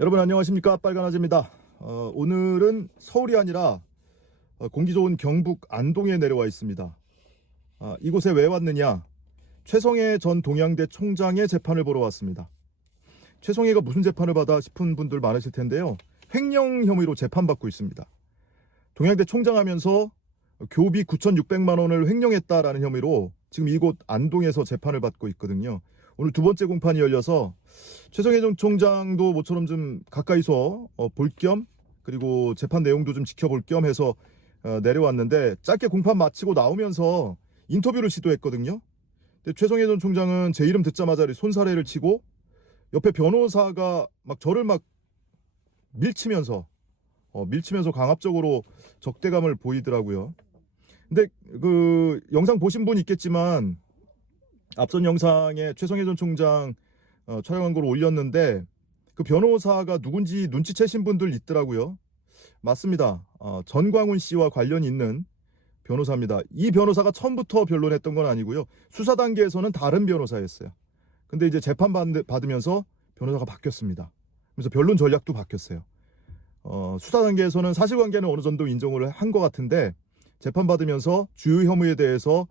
여러분 안녕하십니까, 빨간아재입니다. 오늘은 서울이 아니라 공기 좋은 경북 안동에 내려와 있습니다. 이곳에 왜 왔느냐, 최성해 전 동양대 총장의 재판을 보러 왔습니다. 최성해가 무슨 재판을 받아 싶은 분들 많으실 텐데요, 횡령 혐의로 재판받고 있습니다. 동양대 총장하면서 교비 9,600만 원을 횡령했다라는 혐의로 지금 이곳 안동에서 재판을 받고 있거든요. 오늘 두 번째 공판이 열려서 최성해 전 총장도 모처럼 좀 가까이서 볼 겸, 그리고 재판 내용도 좀 지켜볼 겸 해서 내려왔는데, 짧게 공판 마치고 나오면서 인터뷰를 시도했거든요. 근데 최성해 전 총장은 제 이름 듣자마자 손사래를 치고, 옆에 변호사가 막 저를 막 밀치면서 강압적으로 적대감을 보이더라고요. 근데 그 영상 보신 분 있겠지만, 앞선 영상에 최성해 전 총장 촬영한 걸 올렸는데, 그 변호사가 누군지 눈치채신 분들 있더라고요. 맞습니다. 전광훈 씨와 관련이 있는 변호사입니다. 이 변호사가 처음부터 변론했던 건 아니고요, 수사 단계에서는 다른 변호사였어요. 근데 이제 재판 받으면서 변호사가 바뀌었습니다. 그래서 변론 전략도 바뀌었어요. 수사 단계에서는 사실관계는 어느 정도 인정을 한 것 같은데, 재판 받으면서 주요 혐의에 대해서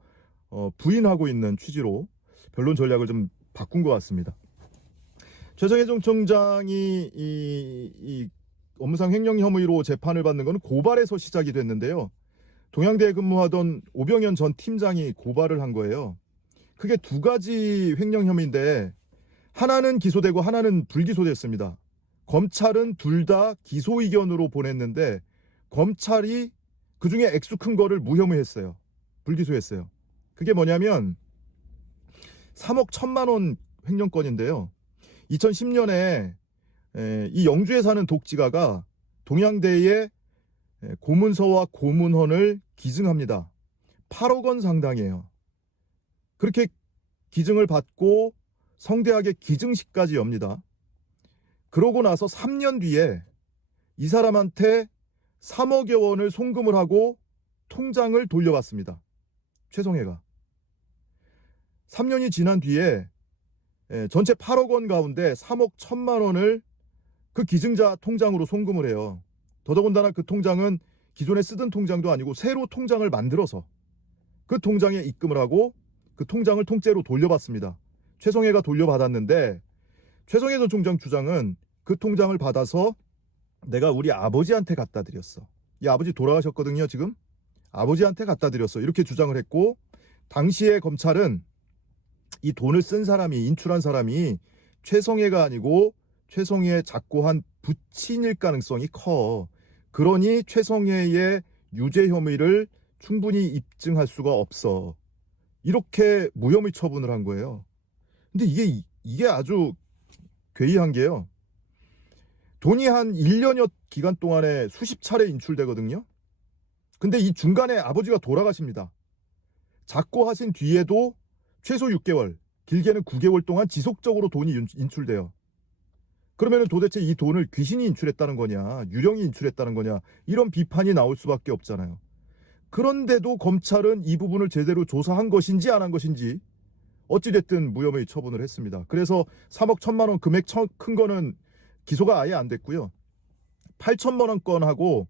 부인하고 있는 취지로 변론 전략을 좀 바꾼 것 같습니다. 최성해 전 총장이 이 업무상 횡령 혐의로 재판을 받는 것은 고발에서 시작이 됐는데요, 동양대에 근무하던 오병현 전 팀장이 고발을 한 거예요. 그게 두 가지 횡령 혐의인데, 하나는 기소되고 하나는 불기소됐습니다. 검찰은 둘 다 기소 의견으로 보냈는데, 검찰이 그중에 액수 큰 거를 무혐의했어요. 불기소했어요. 그게 뭐냐면 3억 1천만 원 횡령건인데요, 2010년에 이 영주에 사는 독지가가 동양대에 고문서와 고문헌을 기증합니다. 8억 원 상당이에요. 그렇게 기증을 받고 성대하게 기증식까지 엽니다. 그러고 나서 3년 뒤에 이 사람한테 3억여 원을 송금을 하고 통장을 돌려받습니다. 최성해가. 3년이 지난 뒤에 전체 8억 원 가운데 3억 1천만 원을 그 기증자 통장으로 송금을 해요. 더더군다나 그 통장은 기존에 쓰던 통장도 아니고 새로 통장을 만들어서 그 통장에 입금을 하고 그 통장을 통째로 돌려받습니다. 최성해가 돌려받았는데, 최성해 전 총장 주장은 그 통장을 받아서 내가 우리 아버지한테 갖다 드렸어. 이 아버지 돌아가셨거든요, 지금. 아버지한테 갖다 드렸어, 이렇게 주장을 했고, 당시에 검찰은 이 돈을 쓴 사람이, 인출한 사람이 최성해가 아니고 최성해 작고한 부친일 가능성이 커. 그러니 최성해의 유죄 혐의를 충분히 입증할 수가 없어. 이렇게 무혐의 처분을 한 거예요. 근데 이게 아주 괴이한 게요, 돈이 한 1년여 기간 동안에 수십 차례 인출되거든요. 근데 이 중간에 아버지가 돌아가십니다. 작고하신 뒤에도 최소 6개월, 길게는 9개월 동안 지속적으로 돈이 인출돼요. 그러면 도대체 이 돈을 귀신이 인출했다는 거냐, 유령이 인출했다는 거냐, 이런 비판이 나올 수밖에 없잖아요. 그런데도 검찰은 이 부분을 제대로 조사한 것인지 안 한 것인지 어찌됐든 무혐의 처분을 했습니다. 그래서 3억 1천만 원 금액 큰 거는 기소가 아예 안 됐고요, 8천만 원 건하고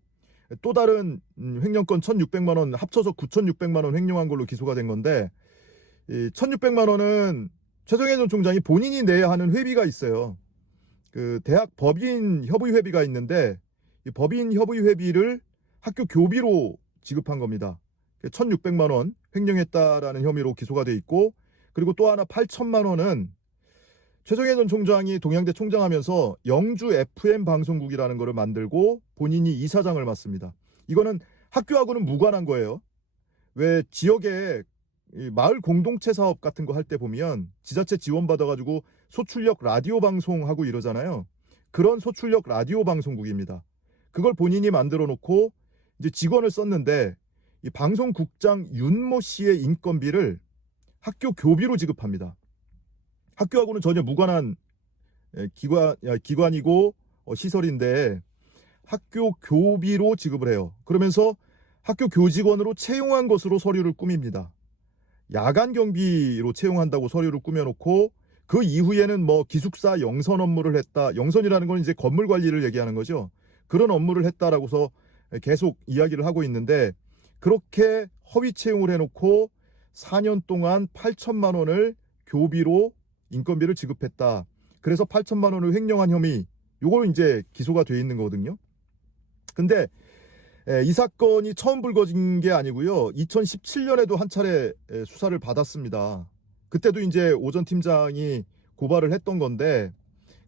또 다른 횡령건 1,600만 원 합쳐서 9,600만 원 횡령한 걸로 기소가 된 건데, 1,600만 원은 최성해 전 총장이 본인이 내야 하는 회비가 있어요. 그 대학 법인 협의 회비가 있는데, 이 법인 협의 회비를 학교 교비로 지급한 겁니다. 1,600만 원 횡령했다라는 혐의로 기소가 돼 있고, 그리고 또 하나 8천만 원은 최성해 전 총장이 동양대 총장하면서 영주 FM 방송국이라는 거를 만들고 본인이 이사장을 맡습니다. 이거는 학교하고는 무관한 거예요. 왜 지역에 마을 공동체 사업 같은 거 할 때 보면 지자체 지원 받아가지고 소출력 라디오 방송하고 이러잖아요. 그런 소출력 라디오 방송국입니다. 그걸 본인이 만들어 놓고 이제 직원을 썼는데, 이 방송국장 윤모 씨의 인건비를 학교 교비로 지급합니다. 학교하고는 전혀 무관한 기관이고 시설인데 학교 교비로 지급을 해요. 그러면서 학교 교직원으로 채용한 것으로 서류를 꾸밉니다. 야간 경비로 채용한다고 서류를 꾸며놓고, 그 이후에는 뭐 기숙사 영선 업무를 했다. 영선이라는 건 이제 건물 관리를 얘기하는 거죠. 그런 업무를 했다라고서 계속 이야기를 하고 있는데, 그렇게 허위 채용을 해놓고 4년 동안 8천만 원을 교비로 인건비를 지급했다. 그래서 8천만 원을 횡령한 혐의, 요거 이제 기소가 돼 있는 거거든요. 근데 이 사건이 처음 불거진 게 아니고요. 2017년에도 한 차례 수사를 받았습니다. 그때도 이제 오전 팀장이 고발을 했던 건데,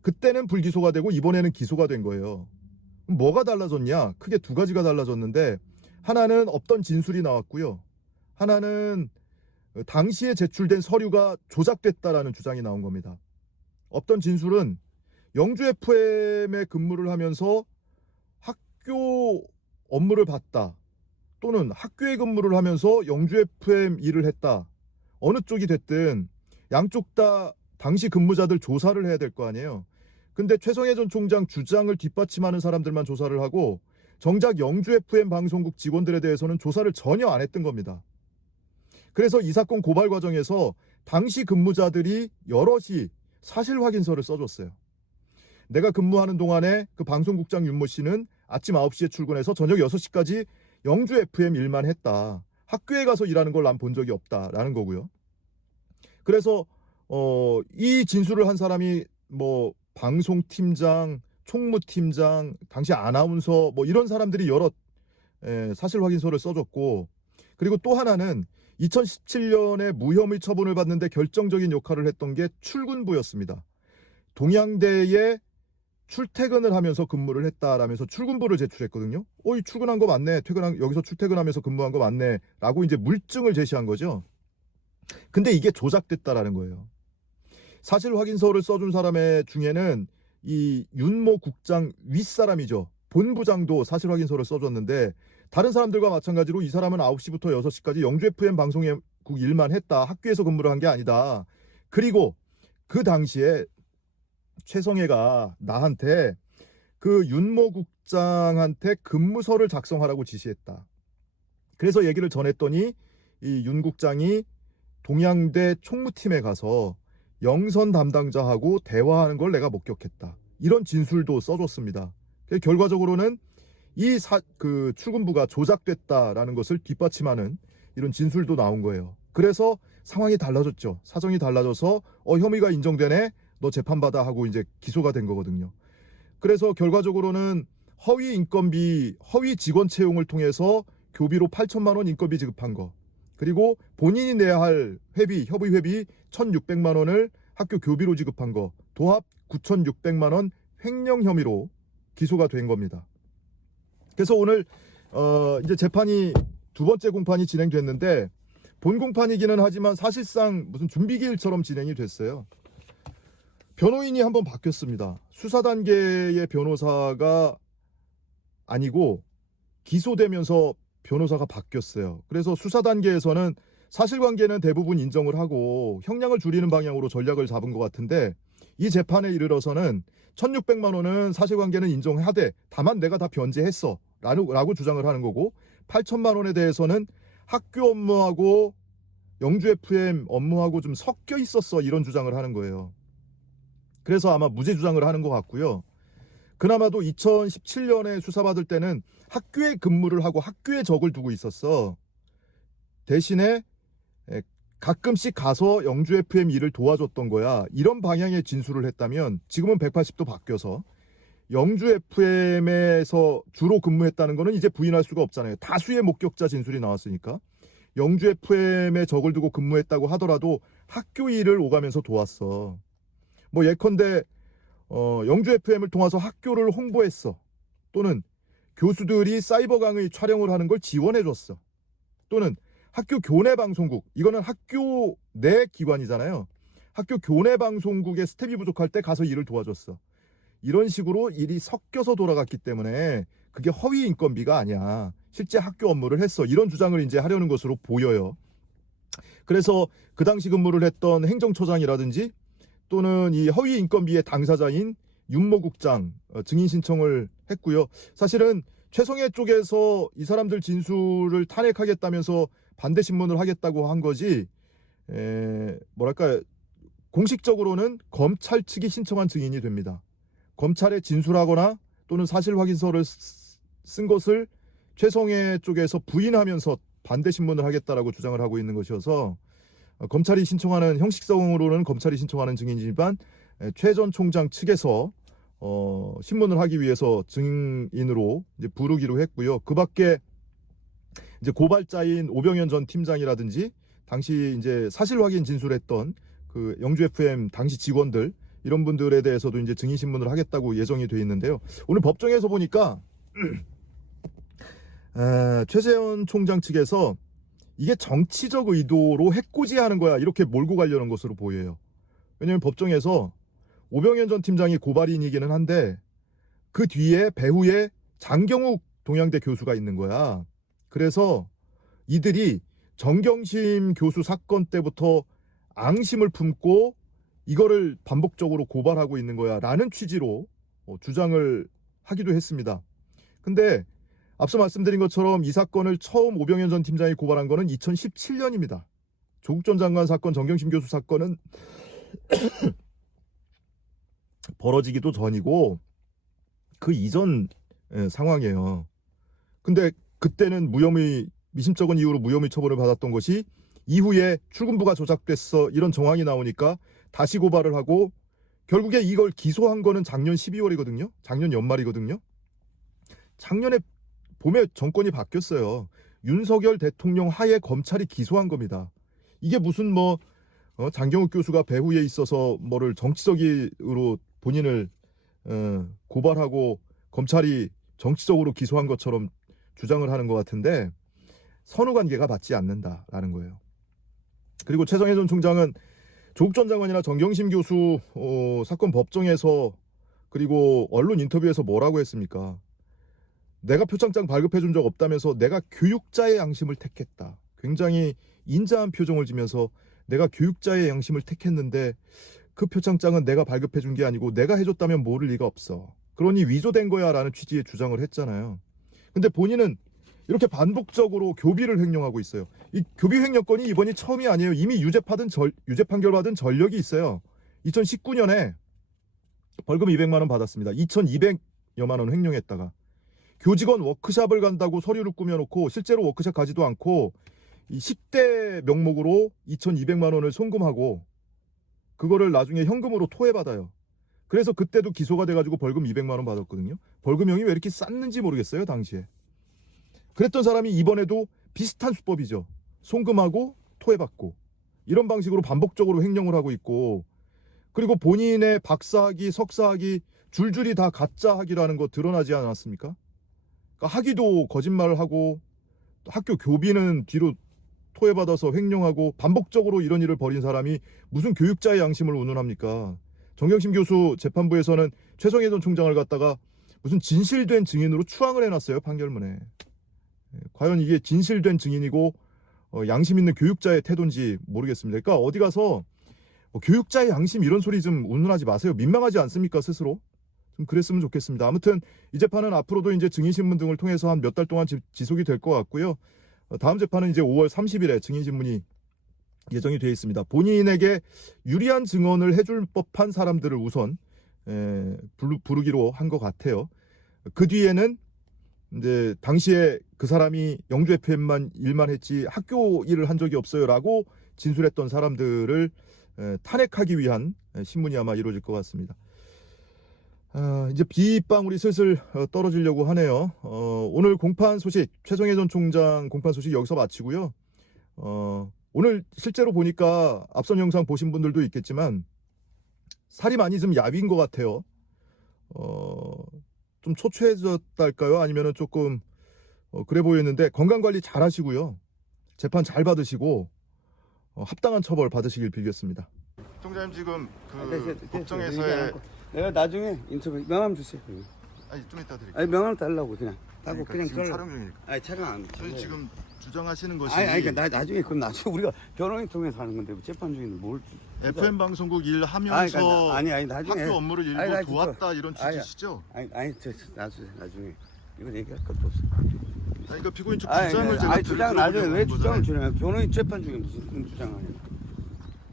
그때는 불기소가 되고 이번에는 기소가 된 거예요. 뭐가 달라졌냐? 크게 두 가지가 달라졌는데, 하나는 없던 진술이 나왔고요. 하나는 당시에 제출된 서류가 조작됐다라는 주장이 나온 겁니다. 없던 진술은 영주 FM에 근무를 하면서 학교 업무를 봤다, 또는 학교에 근무를 하면서 영주 FM 일을 했다. 어느 쪽이 됐든 양쪽 다 당시 근무자들 조사를 해야 될 거 아니에요. 근데 최성해 전 총장 주장을 뒷받침하는 사람들만 조사를 하고, 정작 영주 FM 방송국 직원들에 대해서는 조사를 전혀 안 했던 겁니다. 그래서 이 사건 고발 과정에서 당시 근무자들이 여럿이 사실 확인서를 써줬어요. 내가 근무하는 동안에 그 방송국장 윤모 씨는 아침 9시에 출근해서 저녁 6시까지 영주 FM 일만 했다. 학교에 가서 일하는 걸 난 본 적이 없다라는 거고요. 그래서 이 진술을 한 사람이 뭐 방송팀장, 총무팀장, 당시 아나운서 뭐 이런 사람들이 여러 사실 확인서를 써줬고, 그리고 또 하나는 2017년에 무혐의 처분을 받는데 결정적인 역할을 했던 게 출근부였습니다. 동양대에 출퇴근을 하면서 근무를 했다라면서 출근부를 제출했거든요. 이 출근한 거 맞네. 여기서 출퇴근하면서 근무한 거 맞네. 라고 이제 물증을 제시한 거죠. 근데 이게 조작됐다라는 거예요. 사실 확인서를 써준 사람의 중에는 이 윤모 국장 윗사람이죠. 본부장도 사실 확인서를 써줬는데, 다른 사람들과 마찬가지로 이 사람은 9시부터 6시까지 영주 FM 방송국 일만 했다. 학교에서 근무를 한 게 아니다. 그리고 그 당시에 최성해가 나한테 그 윤모 국장한테 근무서를 작성하라고 지시했다. 그래서 얘기를 전했더니 이 윤 국장이 동양대 총무팀에 가서 영선 담당자하고 대화하는 걸 내가 목격했다. 이런 진술도 써줬습니다. 결과적으로는 이 출근부가 조작됐다라는 것을 뒷받침하는 이런 진술도 나온 거예요. 그래서 상황이 달라졌죠. 사정이 달라져서 혐의가 인정되네, 너 재판받아 하고 이제 기소가 된 거거든요. 그래서 결과적으로는 허위 인건비, 허위 직원 채용을 통해서 교비로 8천만 원 인건비 지급한 거, 그리고 본인이 내야 할 협의 회비 1,600만 원을 학교 교비로 지급한 거, 도합 9,600만 원 횡령 혐의로 기소가 된 겁니다. 그래서 오늘 이제 재판이 두 번째 공판이 진행됐는데, 본 공판이기는 하지만 사실상 무슨 준비기일처럼 진행이 됐어요. 변호인이 한번 바뀌었습니다. 수사 단계의 변호사가 아니고 기소되면서 변호사가 바뀌었어요. 그래서 수사 단계에서는 사실관계는 대부분 인정을 하고 형량을 줄이는 방향으로 전략을 잡은 것 같은데, 이 재판에 이르러서는 1,600만 원은 사실관계는 인정하되 다만 내가 다 변제했어 라고 주장을 하는 거고, 8천만 원에 대해서는 학교 업무하고 영주 FM 업무하고 좀 섞여 있었어, 이런 주장을 하는 거예요. 그래서 아마 무죄 주장을 하는 것 같고요. 그나마도 2017년에 수사받을 때는 학교에 근무를 하고 학교에 적을 두고 있었어. 대신에 가끔씩 가서 영주 FM 일을 도와줬던 거야. 이런 방향의 진술을 했다면, 지금은 180도 바뀌어서 영주 FM에서 주로 근무했다는 거는 이제 부인할 수가 없잖아요. 다수의 목격자 진술이 나왔으니까. 영주 FM에 적을 두고 근무했다고 하더라도 학교 일을 오가면서 도왔어. 뭐 예컨대 영주 FM을 통해서 학교를 홍보했어. 또는 교수들이 사이버 강의 촬영을 하는 걸 지원해줬어. 또는 학교 교내 방송국, 이거는 학교 내 기관이잖아요. 학교 교내 방송국에 스텝이 부족할 때 가서 일을 도와줬어. 이런 식으로 일이 섞여서 돌아갔기 때문에 그게 허위 인건비가 아니야. 실제 학교 업무를 했어. 이런 주장을 이제 하려는 것으로 보여요. 그래서 그 당시 근무를 했던 행정처장이라든지 또는 이 허위 인건비의 당사자인 윤모 국장 증인 신청을 했고요. 사실은 최성해 쪽에서 이 사람들 진술을 탄핵하겠다면서 반대 신문을 하겠다고 한 거지, 뭐랄까, 공식적으로는 검찰 측이 신청한 증인이 됩니다. 검찰에 진술하거나 또는 사실 확인서를 쓴 것을 최성해 쪽에서 부인하면서 반대 신문을 하겠다라고 주장을 하고 있는 것이어서 검찰이 신청하는 형식성으로는 검찰이 신청하는 증인이지만 최 전 총장 측에서 신문을 하기 위해서 증인으로 이제 부르기로 했고요. 그밖에 이제 고발자인 오병현 전 팀장이라든지 당시 이제 사실 확인 진술했던 그 영주 FM 당시 직원들 이런 분들에 대해서도 이제 증인 신문을 하겠다고 예정이 돼 있는데요. 오늘 법정에서 보니까 최재현 총장 측에서 이게 정치적 의도로 해코지하는 거야 이렇게 몰고 가려는 것으로 보여요. 왜냐하면 법정에서 오병현 전 팀장이 고발인이기는 한데 그 뒤에 배후에 장경욱 동양대 교수가 있는 거야. 그래서 이들이 정경심 교수 사건 때부터 앙심을 품고 이거를 반복적으로 고발하고 있는 거야 라는 취지로 주장을 하기도 했습니다. 근데 앞서 말씀드린 것처럼 이 사건을 처음 오병현 전 팀장이 고발한 거는 2017년입니다. 조국 전 장관 사건, 정경심 교수 사건은 벌어지기도 전이고 그 이전 상황이에요. 근데 그때는 무혐의, 미심쩍은 이유로 무혐의 처벌을 받았던 것이 이후에 출근부가 조작됐어 이런 정황이 나오니까 다시 고발을 하고 결국에 이걸 기소한 거는 작년 12월이거든요. 작년 연말이거든요. 작년에 봄에 정권이 바뀌었어요. 윤석열 대통령 하에 검찰이 기소한 겁니다. 이게 무슨 장경욱 교수가 배후에 있어서 뭐를 정치적으로 본인을 고발하고 검찰이 정치적으로 기소한 것처럼 주장을 하는 것 같은데 선후관계가 맞지 않는다라는 거예요. 그리고 최성해 전 총장은 조국 전 장관이나 정경심 교수 사건 법정에서 그리고 언론 인터뷰에서 뭐라고 했습니까? 내가 표창장 발급해 준 적 없다면서 내가 교육자의 양심을 택했다. 굉장히 인자한 표정을 지면서 내가 교육자의 양심을 택했는데 그 표창장은 내가 발급해 준 게 아니고 내가 해줬다면 모를 리가 없어. 그러니 위조된 거야 라는 취지의 주장을 했잖아요. 근데 본인은 이렇게 반복적으로 교비를 횡령하고 있어요. 이 교비 횡령건이 이번이 처음이 아니에요. 이미 유죄 판결 받은 전력이 있어요. 2019년에 벌금 200만 원 받았습니다. 2,200여만 원 횡령했다가 교직원 워크숍을 간다고 서류를 꾸며놓고 실제로 워크숍 가지도 않고 이 10대 명목으로 2,200만 원을 송금하고 그거를 나중에 현금으로 토해받아요. 그래서 그때도 기소가 돼가지고 벌금 200만 원 받았거든요. 벌금형이 왜 이렇게 쌌는지 모르겠어요. 당시에. 그랬던 사람이 이번에도 비슷한 수법이죠. 송금하고 토해받고 이런 방식으로 반복적으로 횡령을 하고 있고 그리고 본인의 박사학위, 석사학위 줄줄이 다 가짜 학위라는 거 드러나지 않았습니까? 그러니까 학위도 거짓말을 하고 학교 교비는 뒤로 토해받아서 횡령하고 반복적으로 이런 일을 벌인 사람이 무슨 교육자의 양심을 운운합니까? 정경심 교수 재판부에서는 최성해 전 총장을 갖다가 무슨 진실된 증인으로 추앙을 해놨어요. 판결문에. 과연 이게 진실된 증인이고 양심 있는 교육자의 태도인지 모르겠습니다. 그러니까 어디 가서 교육자의 양심 이런 소리 좀 운운하지 마세요. 민망하지 않습니까? 스스로? 좀 그랬으면 좋겠습니다. 아무튼 이 재판은 앞으로도 이제 증인신문 등을 통해서 한 몇 달 동안 지속이 될 것 같고요. 다음 재판은 이제 5월 30일에 증인신문이 예정이 되어 있습니다. 본인에게 유리한 증언을 해줄 법한 사람들을 우선 부르기로 한 것 같아요. 그 뒤에는 이제 당시에 그 사람이 영주 FM만 일만 했지 학교 일을 한 적이 없어요라고 진술했던 사람들을 탄핵하기 위한 신문이 아마 이루어질 것 같습니다. 이제 빗방울이 슬슬 떨어지려고 하네요. 오늘 공판 소식, 최성해 전 총장 공판 소식 여기서 마치고요. 오늘 실제로 보니까 앞선 영상 보신 분들도 있겠지만 살이 많이 좀 야윈 것 같아요. 좀 초췌해졌달까요? 아니면은 조금 그래 보였는데 건강관리 잘 하시고요. 재판 잘 받으시고 합당한 처벌 받으시길 빌겠습니다. 총장님 지금 법정에서의 내가 나중에 인터뷰 명함 주세요. 아니 좀 이따 드릴게요. 아니 명함 달라고 그냥. 하고 그러니까 그냥 지금 썰어. 촬영 중이니까. 아니 촬영 안. 저희 지금 주장하시는 것이 그러니까 나중에 그럼 나중에 우리가 변호인 통해서 하는 건데 재판 중인데 뭘? FM 방송국 일 하면서 아니 나중에 학교 업무를 일부 아니, 도왔다 이런 취지시죠? 저 나중에 이거 얘기할 것도 없어. 아니 그러니까 피고인 측 주장을 제가 주장 나중에 왜 들어보려고 주장을 한 주냐? 변호인 재판 중에 무슨 주장하냐?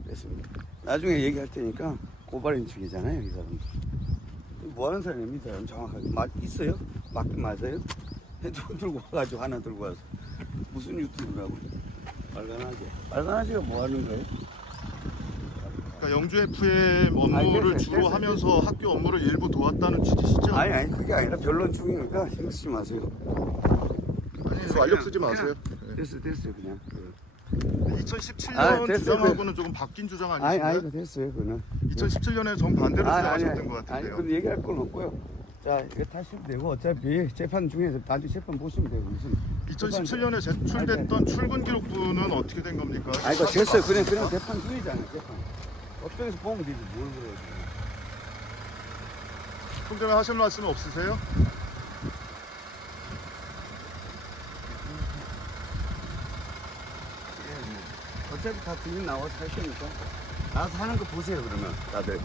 됐습니다. 나중에 얘기할 테니까 고발인 측이잖아요, 이 사람들. 뭐 하는 사람입니다, 정확하게. 있어요? 맞긴 맞아요? 핸드폰 들고 와가지고 하나 들고 와서. 무슨 유튜브라고. 빨간아지. 빨간아지가 뭐 하는 거예요? 그러니까 영주 FM 업무를 됐어요, 주로 됐어요. 하면서 학교 업무를 일부 도왔다는 취지시죠? 아니, 그게 아니라 변론 중이니까 신경 쓰지 마세요. 아니, 완력 쓰지 마세요. 됐어요, 그냥. 2017년 아, 됐어요. 주장하고는 조금 바뀐 주장 아니신가요? 그거 됐어요, 그거는. 2017년에 정반대로 주장하셨던 것 아니, 같은데요. 근데 얘기할 건 없고요. 자, 이거 타시면 되고, 어차피 재판 중에서 단지 재판 보시면 돼요. 무슨. 2017년에 제출됐던 출근 기록부는 어떻게 된 겁니까? 아니, 그거 됐어요. 그냥 재판 중이잖아요, 재판. 어떻게서 보면 되지, 뭘 그래요. 총장님 하실 말씀은 없으세요? 어차피 다 뒤에 나와서 할 테니까. 나와서 하는 거 보세요, 그러면. 다들.